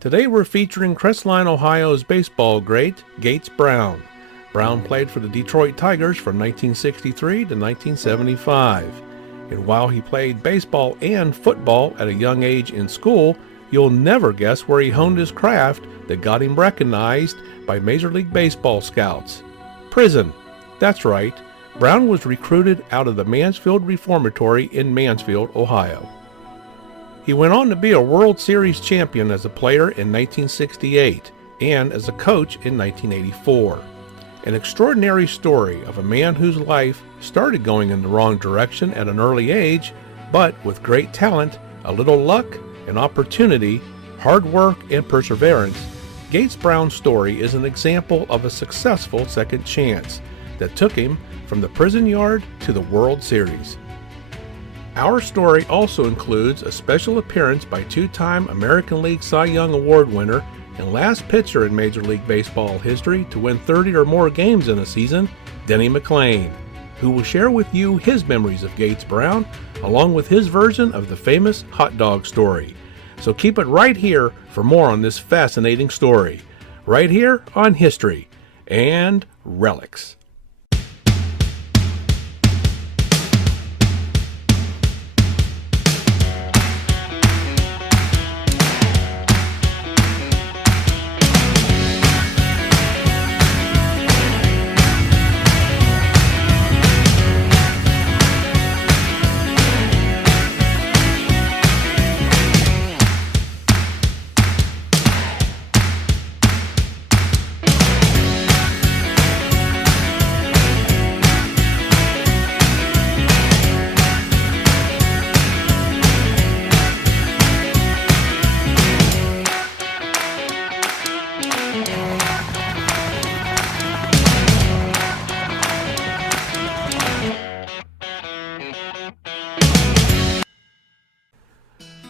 Today we're featuring Crestline, Ohio's baseball great, Gates Brown. Brown played for the Detroit Tigers from 1963 to 1975. And while he played baseball and football at a young age in school, you'll never guess where he honed his craft that got him recognized by Major League Baseball Scouts. Prison. That's right. Brown was recruited out of the Mansfield Reformatory in Mansfield, Ohio. He went on to be a World Series champion as a player in 1968 and as a coach in 1984. An extraordinary story of a man whose life started going in the wrong direction at an early age, but with great talent, a little luck, and opportunity, hard work, and perseverance, Gates Brown's story is an example of a successful second chance that took him from the prison yard to the World Series. Our story also includes a special appearance by two-time American League Cy Young Award winner and last pitcher in Major League Baseball history to win 30 or more games in a season, Denny McLain, who will share with you his memories of Gates Brown, along with his version of the famous hot dog story. So keep it right here for more on this fascinating story, right here on History and Relics.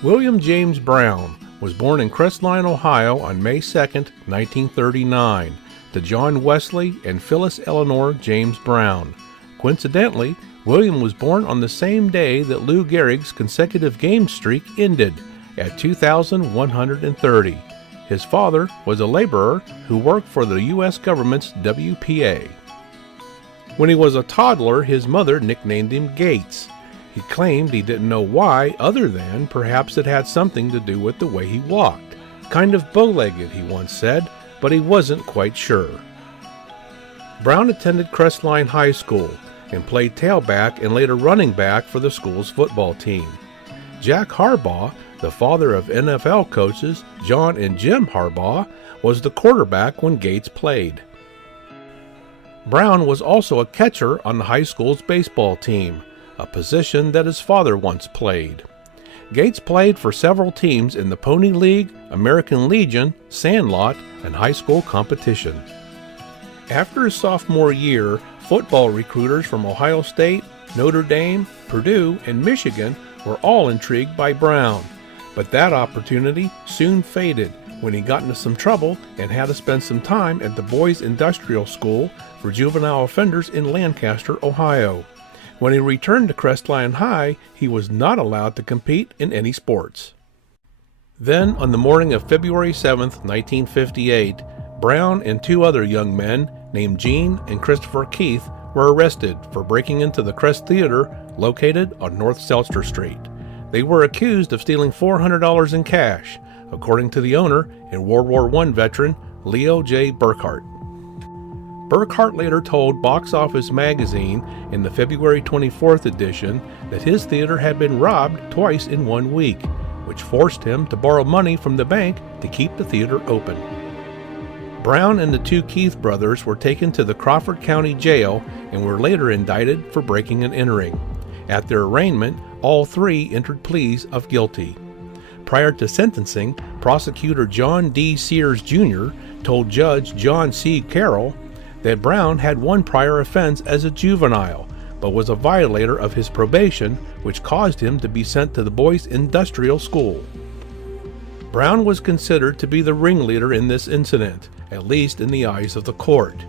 William James Brown was born in Crestline, Ohio on May 2, 1939, to John Wesley and Phyllis Eleanor James Brown. Coincidentally, William was born on the same day that Lou Gehrig's consecutive game streak ended, at 2,130. His father was a laborer who worked for the U.S. government's WPA. When he was a toddler, his mother nicknamed him Gates. He claimed he didn't know why, other than perhaps it had something to do with the way he walked. Kind of bow-legged, he once said, but he wasn't quite sure. Brown attended Crestline High School and played tailback and later running back for the school's football team. Jack Harbaugh, the father of NFL coaches John and Jim Harbaugh, was the quarterback when Gates played. Brown was also a catcher on the high school's baseball team, a position that his father once played. Gates played for several teams in the Pony League, American Legion, Sandlot, and high school competition. After his sophomore year, football recruiters from Ohio State, Notre Dame, Purdue, and Michigan were all intrigued by Brown, but that opportunity soon faded when he got into some trouble and had to spend some time at the Boys Industrial School for juvenile offenders in Lancaster, Ohio. When he returned to Crestline High, he was not allowed to compete in any sports. Then, on the morning of February 7, 1958, Brown and two other young men named Gene and Christopher Keith were arrested for breaking into the Crest Theater located on North Seltzer Street. They were accused of stealing $400 in cash, according to the owner and World War I veteran Leo J. Burkhart. Burkhart later told Box Office magazine in the February 24th edition that his theater had been robbed twice in 1 week, which forced him to borrow money from the bank to keep the theater open. Brown and the two Keith brothers were taken to the Crawford County Jail and were later indicted for breaking and entering. At their arraignment, all three entered pleas of guilty. Prior to sentencing, prosecutor John D. Sears Jr. told Judge John C. Carroll that Brown had one prior offense as a juvenile, but was a violator of his probation, which caused him to be sent to the Boys Industrial School. Brown was considered to be the ringleader in this incident, at least in the eyes of the court,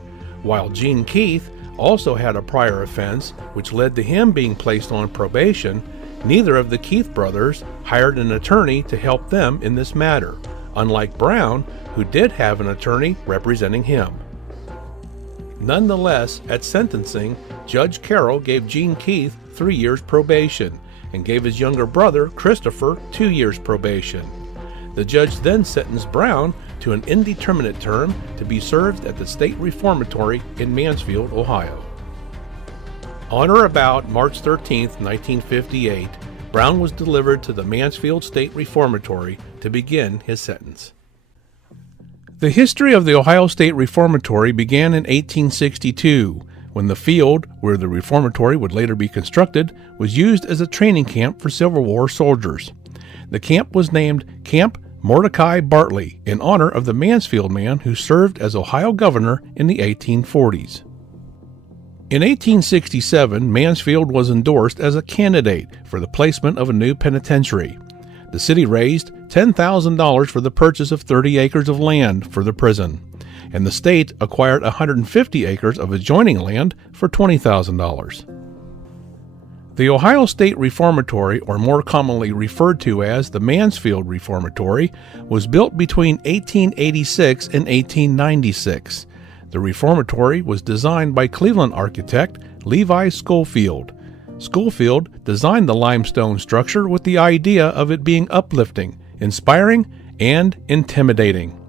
while Gene Keith also had a prior offense, which led to him being placed on probation. Neither of the Keith brothers hired an attorney to help them in this matter, unlike Brown, who did have an attorney representing him. Nonetheless, at sentencing, Judge Carroll gave Gene Keith 3 years probation and gave his younger brother, Christopher, 2 years probation. The judge then sentenced Brown to an indeterminate term to be served at the State Reformatory in Mansfield, Ohio. On or about March 13, 1958, Brown was delivered to the Mansfield State Reformatory to begin his sentence. The history of the Ohio State Reformatory began in 1862, when the field where the reformatory would later be constructed was used as a training camp for Civil War soldiers. The camp was named Camp Mordecai Bartley in honor of the Mansfield man who served as Ohio governor in the 1840s. In 1867, Mansfield was endorsed as a candidate for the placement of a new penitentiary. The city raised $10,000 for the purchase of 30 acres of land for the prison, and the state acquired 150 acres of adjoining land for $20,000. The Ohio State Reformatory, or more commonly referred to as the Mansfield Reformatory, was built between 1886 and 1896. The reformatory was designed by Cleveland architect Levi Schofield. Schofield designed the limestone structure with the idea of it being uplifting, inspiring, and intimidating.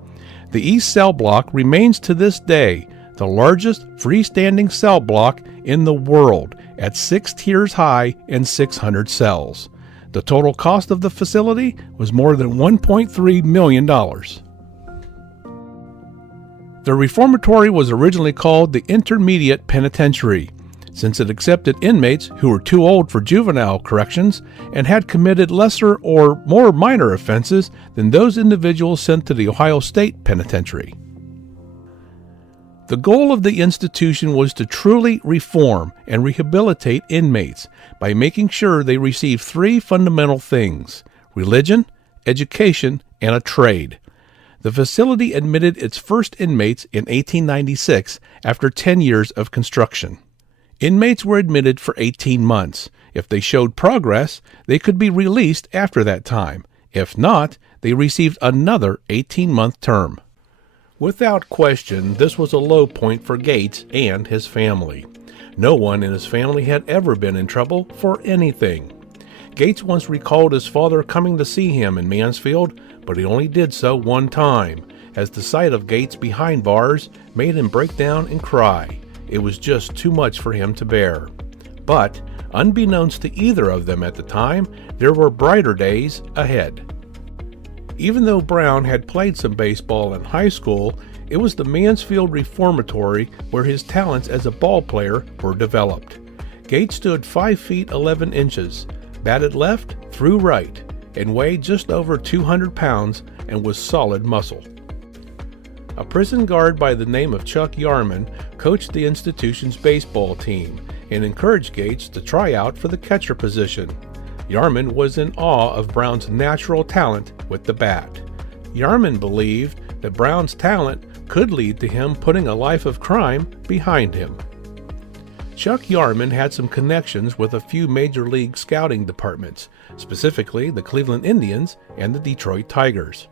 The east cell block remains to this day the largest freestanding cell block in the world at 6 tiers high and 600 cells. The total cost of the facility was more than $1.3 million. The reformatory was originally called the Intermediate Penitentiary, since it accepted inmates who were too old for juvenile corrections and had committed lesser or more minor offenses than those individuals sent to the Ohio State Penitentiary. The goal of the institution was to truly reform and rehabilitate inmates by making sure they received 3 fundamental things: religion, education, and a trade. The facility admitted its first inmates in 1896 after 10 years of construction. Inmates were admitted for 18 months. If they showed progress, they could be released after that time. If not, they received another 18-month term. Without question, this was a low point for Gates and his family. No one in his family had ever been in trouble for anything. Gates once recalled his father coming to see him in Mansfield, but he only did so one time, as the sight of Gates behind bars made him break down and cry. It was just too much for him to bear. But, unbeknownst to either of them at the time, there were brighter days ahead. Even though Brown had played some baseball in high school, it was the Mansfield Reformatory where his talents as a ball player were developed. Gates stood 5 feet 11 inches, batted left through right, and weighed just over 200 pounds and was solid muscle. A prison guard by the name of Chuck Yarman coached the institution's baseball team and encouraged Gates to try out for the catcher position. Yarman was in awe of Brown's natural talent with the bat. Yarman believed that Brown's talent could lead to him putting a life of crime behind him. Chuck Yarman had some connections with a few major league scouting departments, specifically the Cleveland Indians and the Detroit Tigers.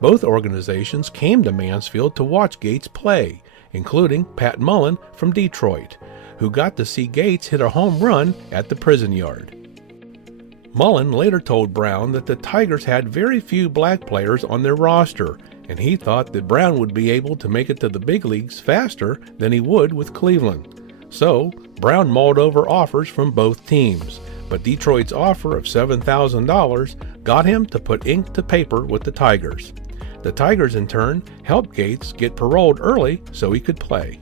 Both organizations came to Mansfield to watch Gates play, including Pat Mullen from Detroit, who got to see Gates hit a home run at the prison yard. Mullen later told Brown that the Tigers had very few black players on their roster, and he thought that Brown would be able to make it to the big leagues faster than he would with Cleveland. So, Brown mulled over offers from both teams, but Detroit's offer of $7,000 got him to put ink to paper with the Tigers. The Tigers, in turn, helped Gates get paroled early so he could play.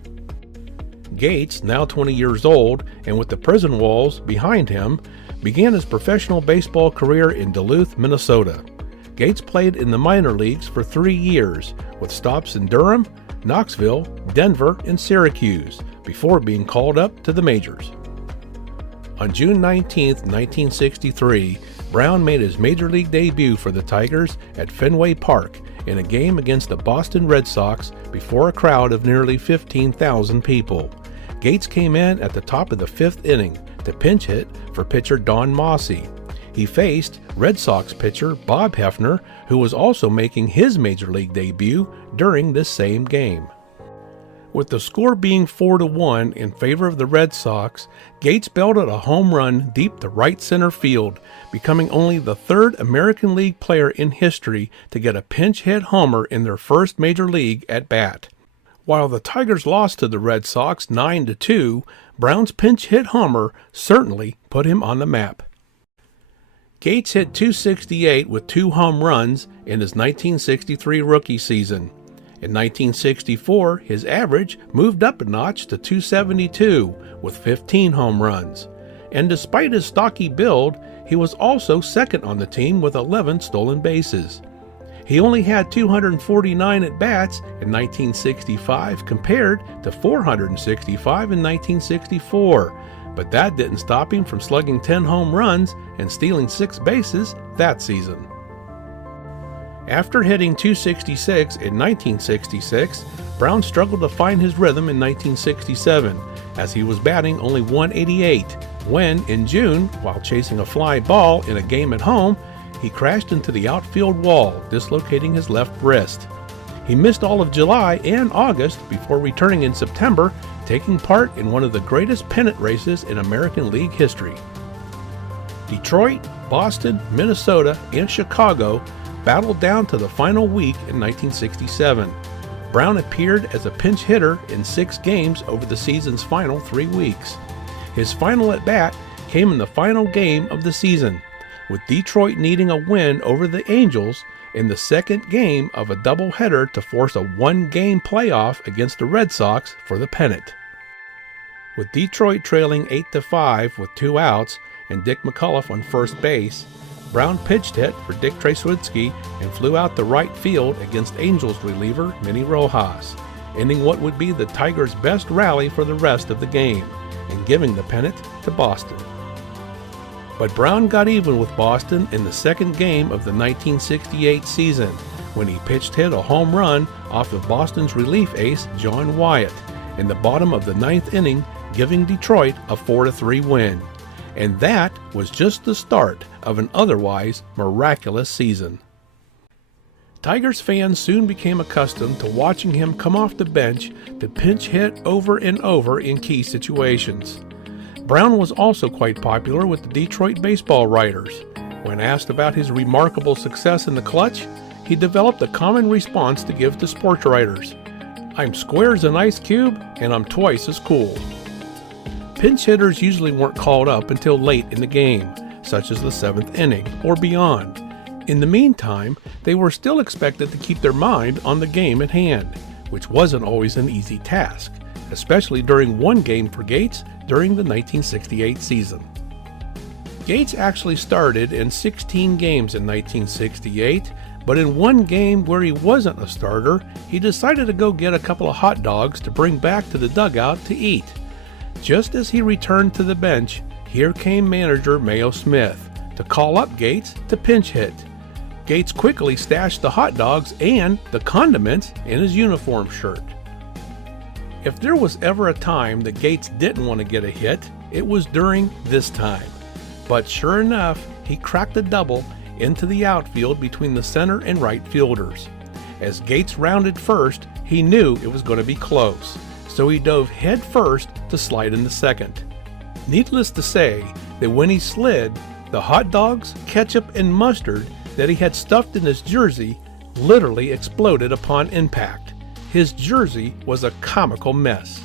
Gates, now 20 years old and with the prison walls behind him, began his professional baseball career in Duluth, Minnesota. Gates played in the minor leagues for 3 years, with stops in Durham, Knoxville, Denver, and Syracuse, before being called up to the majors. On June 19, 1963, Brown made his major league debut for the Tigers at Fenway Park in a game against the Boston Red Sox before a crowd of nearly 15,000 people. Gates came in at the top of the 5th inning to pinch hit for pitcher Don Mossy. he faced Red Sox pitcher Bob Hefner, who was also making his major league debut during this same game. With the score being 4-1 in favor of the Red Sox, Gates belted a home run deep to right center field, becoming only the third American League player in history to get a pinch hit homer in their first major league at bat. While the Tigers lost to the Red Sox 9-2, Brown's pinch hit homer certainly put him on the map. Gates hit .268 with 2 home runs in his 1963 rookie season. In 1964, his average moved up a notch to .272 with 15 home runs. And despite his stocky build, he was also second on the team with 11 stolen bases. He only had 249 at-bats in 1965 compared to 465 in 1964, but that didn't stop him from slugging 10 home runs and stealing 6 bases that season. After hitting .266 in 1966, Brown struggled to find his rhythm in 1967, as he was batting only .188, when, in June, while chasing a fly ball in a game at home, he crashed into the outfield wall, dislocating his left wrist. He missed all of July and August before returning in September, taking part in one of the greatest pennant races in American League history. Detroit, Boston, Minnesota, and Chicago battled down to the final week in 1967. Brown appeared as a pinch hitter in 6 games over the season's final 3 weeks. His final at-bat came in the final game of the season, with Detroit needing a win over the Angels in the second game of a doubleheader to force a 1-game playoff against the Red Sox for the pennant. With Detroit trailing 8-5 with 2 outs and Dick McCullough on first base, Brown pitched hit for Dick Tracewicki and flew out to right field against Angels reliever Minnie Rojas, ending what would be the Tigers' best rally for the rest of the game and giving the pennant to Boston. But Brown got even with Boston in the second game of the 1968 season when he pitched hit a home run off of Boston's relief ace John Wyatt in the bottom of the 9th inning, giving Detroit a 4-3 win. And that was just the start of an otherwise miraculous season. Tigers fans soon became accustomed to watching him come off the bench to pinch hit over and over in key situations. Brown was also quite popular with the Detroit baseball writers. When asked about his remarkable success in the clutch, he developed a common response to give to sports writers: "I'm square as an ice cube, and I'm twice as cool." Pinch hitters usually weren't called up until late in the game, such as the 7th inning or beyond. In the meantime, they were still expected to keep their mind on the game at hand, which wasn't always an easy task, especially during one game for Gates during the 1968 season. Gates actually started in 16 games in 1968, but in one game where he wasn't a starter, he decided to go get a couple of hot dogs to bring back to the dugout to eat. Just as he returned to the bench, here came manager Mayo Smith to call up Gates to pinch hit. Gates quickly stashed the hot dogs and the condiments in his uniform shirt. If there was ever a time that Gates didn't want to get a hit, it was during this time. But sure enough, he cracked a double into the outfield between the center and right fielders. As Gates rounded first, he knew it was going to be close, so he dove head first to slide into second. Needless to say that when he slid, the hot dogs, ketchup, and mustard that he had stuffed in his jersey literally exploded upon impact. His jersey was a comical mess.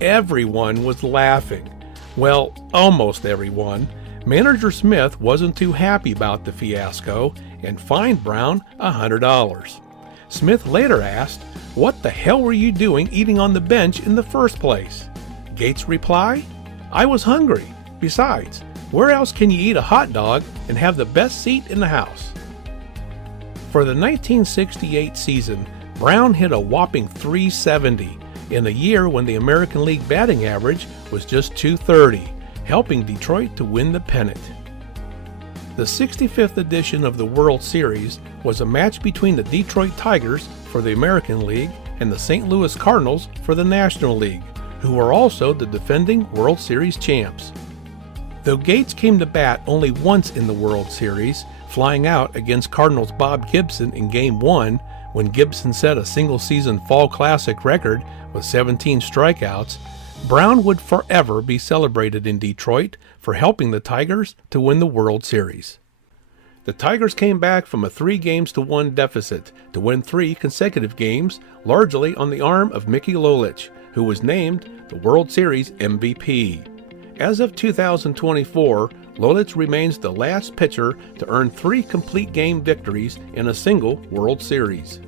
Everyone was laughing. Well, almost everyone. Manager Smith wasn't too happy about the fiasco and fined Brown $100. Smith later asked, "What the hell were you doing eating on the bench in the first place?" Gates' reply, "I was hungry. Besides, where else can you eat a hot dog and have the best seat in the house?" For the 1968 season, Brown hit a whopping .370 in a year when the American League batting average was just .230, helping Detroit to win the pennant. The 65th edition of the World Series was a match between the Detroit Tigers for the American League and the St. Louis Cardinals for the National League, who were also the defending World Series champs. Though Gates came to bat only once in the World Series, flying out against Cardinals' Bob Gibson in Game 1, when Gibson set a single-season Fall Classic record with 17 strikeouts, Brown would forever be celebrated in Detroit for helping the Tigers to win the World Series. The Tigers came back from a 3-1 deficit to win 3 consecutive games, largely on the arm of Mickey Lolich, who was named the World Series MVP. As of 2024, Lolich remains the last pitcher to earn 3 complete game victories in a single World Series.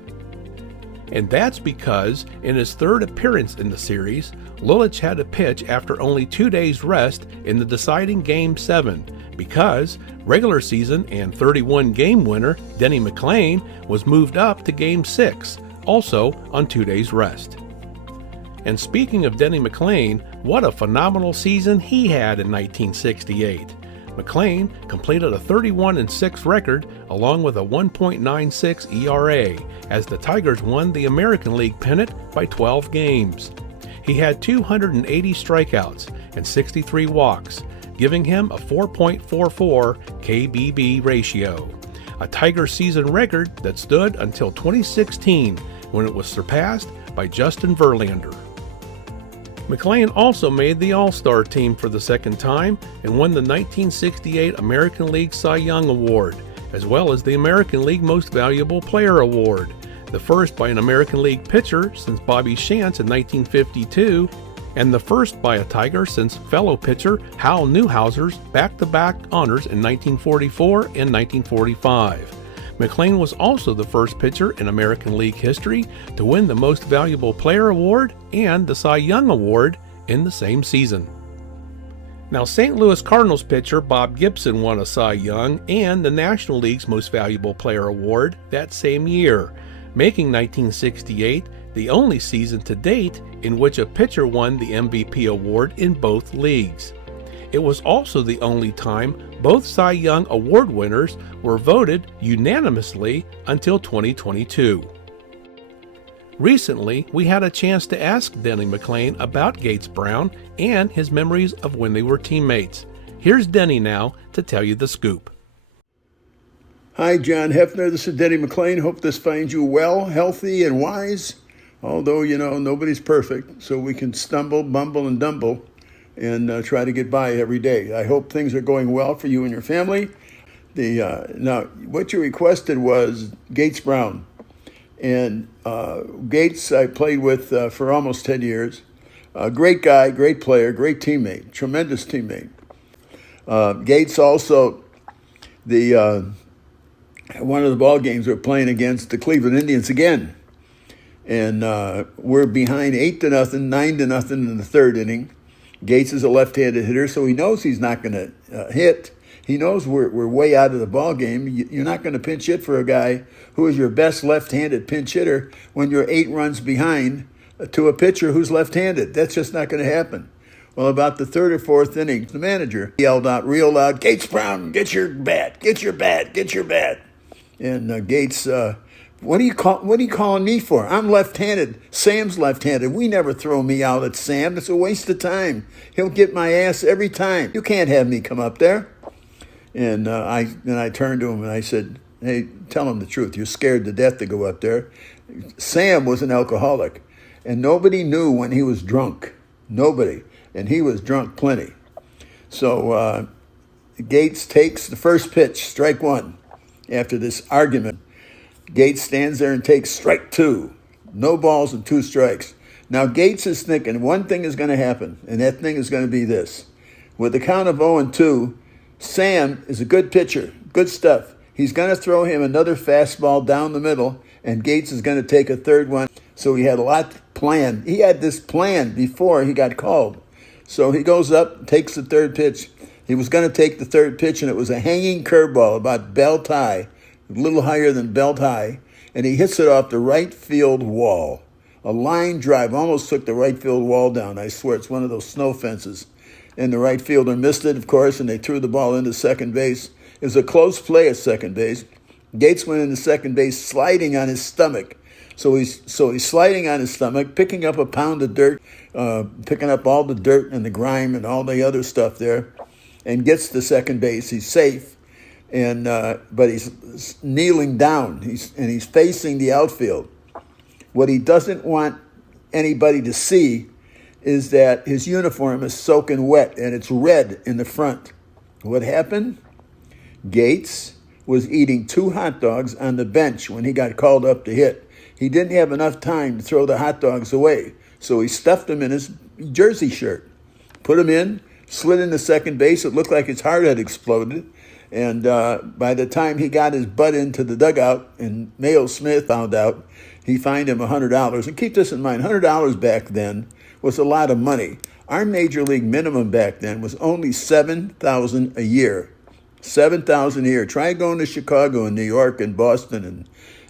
And that's because in his 3rd appearance in the series, Lolich had to pitch after only 2 days rest in the deciding Game 7 because regular season and 31-game winner Denny McLain was moved up to Game 6, also on 2 days rest. And speaking of Denny McLain, what a phenomenal season he had in 1968. McLain completed a 31-6 record along with a 1.96 ERA as the Tigers won the American League pennant by 12 games. He had 280 strikeouts and 63 walks, giving him a 4.44 KBB ratio, a Tiger season record that stood until 2016 when it was surpassed by Justin Verlander. McLain also made the All-Star team for the second time and won the 1968 American League Cy Young Award, as well as the American League Most Valuable Player Award, the first by an American League pitcher since Bobby Shantz in 1952, and the first by a Tiger since fellow pitcher Hal Newhouser's back-to-back honors in 1944 and 1945. McLain was also the first pitcher in American League history to win the Most Valuable Player Award and the Cy Young Award in the same season. Now, St. Louis Cardinals pitcher Bob Gibson won a Cy Young and the National League's Most Valuable Player Award that same year, making 1968 the only season to date in which a pitcher won the MVP award in both leagues. It was also the only time both Cy Young Award winners were voted unanimously until 2022. Recently, we had a chance to ask Denny McLain about Gates Brown and his memories of when they were teammates. Here's Denny now to tell you the scoop. Hi, John Hefner. This is Denny McLain. Hope this finds you well, healthy, and wise. Although, nobody's perfect, so we can stumble, bumble, and dumble and try to get by every day. I hope things are going well for you and your family. Now, what you requested was Gates Brown. And Gates I played with for almost 10 years. Great guy, great player, great teammate, tremendous teammate. Gates also, one of the ball games we're playing against the Cleveland Indians again. And we're behind 8-0, 9-0 in the 3rd inning. Gates is a left-handed hitter, so he knows he's not going to hit. He knows we're way out of the ball game. You're not going to pinch hit for a guy who is your best left-handed pinch hitter when you're 8 runs behind to a pitcher who's left-handed. That's just not going to happen. Well, about the 3rd or 4th inning, the manager yelled out real loud, "Gates Brown, get your bat, get your bat, get your bat." And Gates, what are you calling me for? I'm left-handed. Sam's left-handed. We never throw me out at Sam. It's a waste of time. He'll get my ass every time. You can't have me come up there. And I turned to him and I said, "Hey, tell him the truth. You're scared to death to go up there." Sam was an alcoholic, and nobody knew when he was drunk. Nobody. And he was drunk plenty. So Gates takes the first pitch, strike 1. After this argument, Gates stands there and takes strike 2. No balls and 2 strikes. Now Gates is thinking one thing is going to happen, and that thing is going to be this. With the count of 0-2, Sam is a good pitcher, good stuff. He's going to throw him another fastball down the middle, and Gates is going to take a 3rd one. So he had a lot planned. He had this plan before he got called. So he goes up, takes the 3rd pitch. He was going to take the 3rd pitch, and it was a hanging curveball about belt high, a little higher than belt high, and he hits it off the right field wall. A line drive almost took the right field wall down. I swear, it's one of those snow fences. And the right fielder missed it, of course, and they threw the ball into second base. It was a close play at second base. Gates went into second base sliding on his stomach. So he's sliding on his stomach, picking up a pound of dirt, picking up all the dirt and the grime and all the other stuff there. and gets to second base. He's safe, and but he's kneeling down. He's facing the outfield. What he doesn't want anybody to see is that his uniform is soaking wet and it's red in the front. What happened? Gates was eating 2 hot dogs on the bench when he got called up to hit. He didn't have enough time to throw the hot dogs away, so he stuffed them in his jersey shirt, put them in, slid into second base. It looked like his heart had exploded, and by the time he got his butt into the dugout and Mayo Smith found out, he fined him $100. And keep this in mind, $100 back then was a lot of money. Our major league minimum back then was only $7,000 a year. $7,000 a year. Try going to Chicago and New York and Boston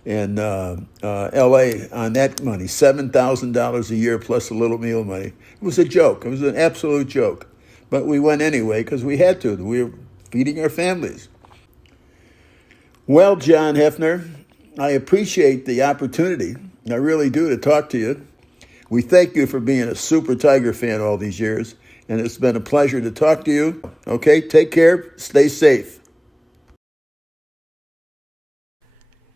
and L.A. on that money. $7,000 a year plus a little meal money. It was a joke. It was an absolute joke. But we went anyway because we had to. We were feeding our families. Well, John Hefner, I appreciate the opportunity. I really do, to talk to you. We thank you for being a super Tiger fan all these years, and it's been a pleasure to talk to you. Okay, take care, stay safe.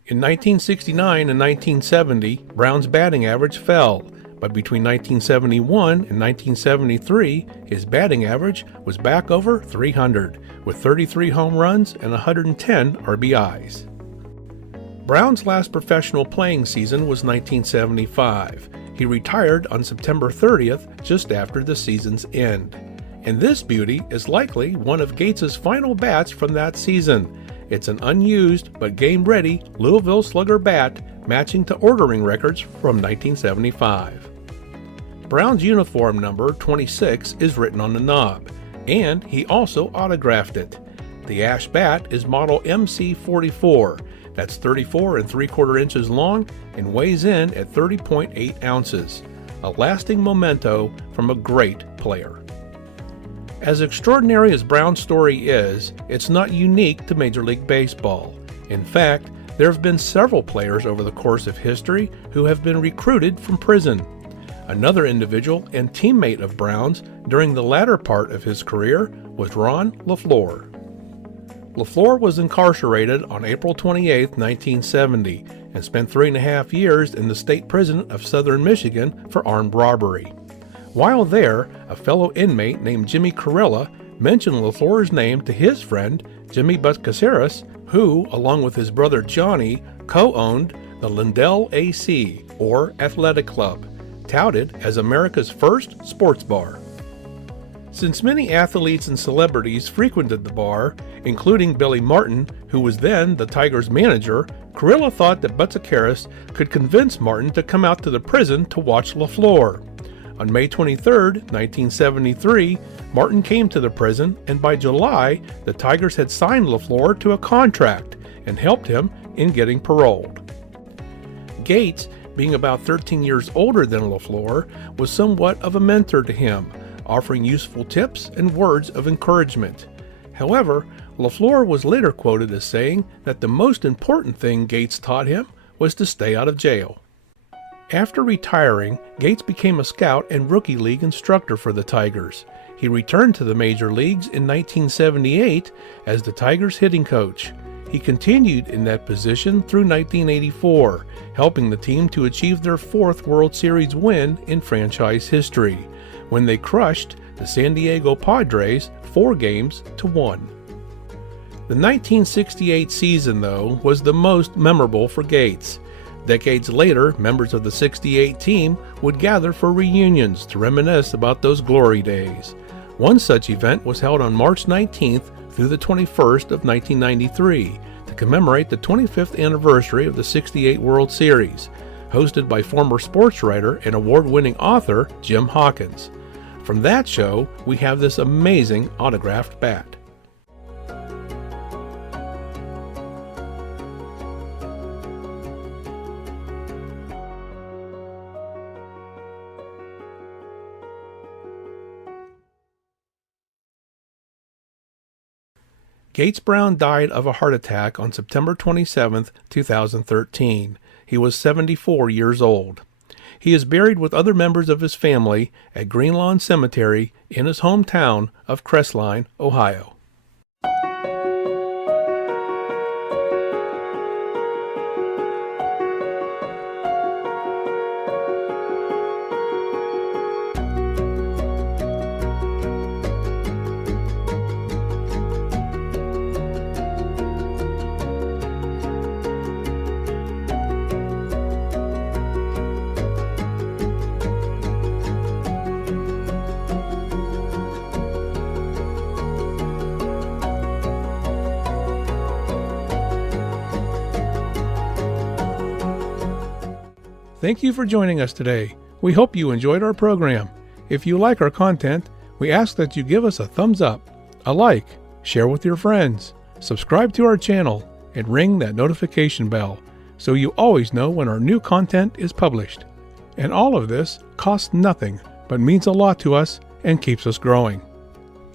In 1969 and 1970, Brown's batting average fell, but between 1971 and 1973, his batting average was back over 300, with 33 home runs and 110 RBIs. Brown's last professional playing season was 1975. He retired on September 30th, just after the season's end. And this beauty is likely one of Gates's final bats from that season. It's an unused but game-ready Louisville Slugger bat, matching to ordering records from 1975. Brown's uniform number 26 is written on the knob, and he also autographed it. The ash bat is model MC44. That's 34 3/4 inches long and weighs in at 30.8 ounces. A lasting memento from a great player. As extraordinary as Brown's story is, it's not unique to Major League Baseball. In fact, there have been several players over the course of history who have been recruited from prison. Another individual and teammate of Brown's during the latter part of his career was Ron LaFleur. LaFleur was incarcerated on April 28, 1970, and spent 3.5 years in the state prison of Southern Michigan for armed robbery. While there, a fellow inmate named Jimmy Corella mentioned LaFleur's name to his friend, Jimmy Butkaseris, who, along with his brother Johnny, co-owned the Lindell AC, or Athletic Club, touted as America's first sports bar. Since many athletes and celebrities frequented the bar, including Billy Martin, who was then the Tigers' manager, Corella thought that Butkaseris could convince Martin to come out to the prison to watch LaFleur. On May 23, 1973, Martin came to the prison, and by July, the Tigers had signed LaFleur to a contract and helped him in getting paroled. Gates, being about 13 years older than LaFleur, was somewhat of a mentor to him, offering useful tips and words of encouragement. However, LaFleur was later quoted as saying that the most important thing Gates taught him was to stay out of jail. After retiring, Gates became a scout and rookie league instructor for the Tigers. He returned to the major leagues in 1978 as the Tigers' hitting coach. He continued in that position through 1984, helping the team to achieve their 4th World Series win in franchise history, when they crushed the San Diego Padres 4-1. The 1968 season, though, was the most memorable for Gates. Decades later, members of the '68 team would gather for reunions to reminisce about those glory days. One such event was held on March 19th through the 21st of 1993 to commemorate the 25th anniversary of the '68 World Series, hosted by former sports writer and award-winning author Jim Hawkins. From that show, we have this amazing autographed bat. Gates Brown died of a heart attack on September 27, 2013. He was 74 years old. He is buried with other members of his family at Green Lawn Cemetery in his hometown of Crestline, Ohio. Thank you for joining us today. We hope you enjoyed our program. If you like our content, we ask that you give us a thumbs up, a like, share with your friends, subscribe to our channel, and ring that notification bell so you always know when our new content is published. And all of this costs nothing, but means a lot to us and keeps us growing.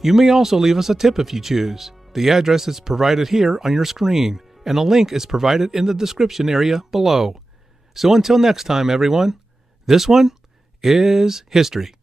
You may also leave us a tip if you choose. The address is provided here on your screen, and a link is provided in the description area below. So until next time, everyone, this one is history.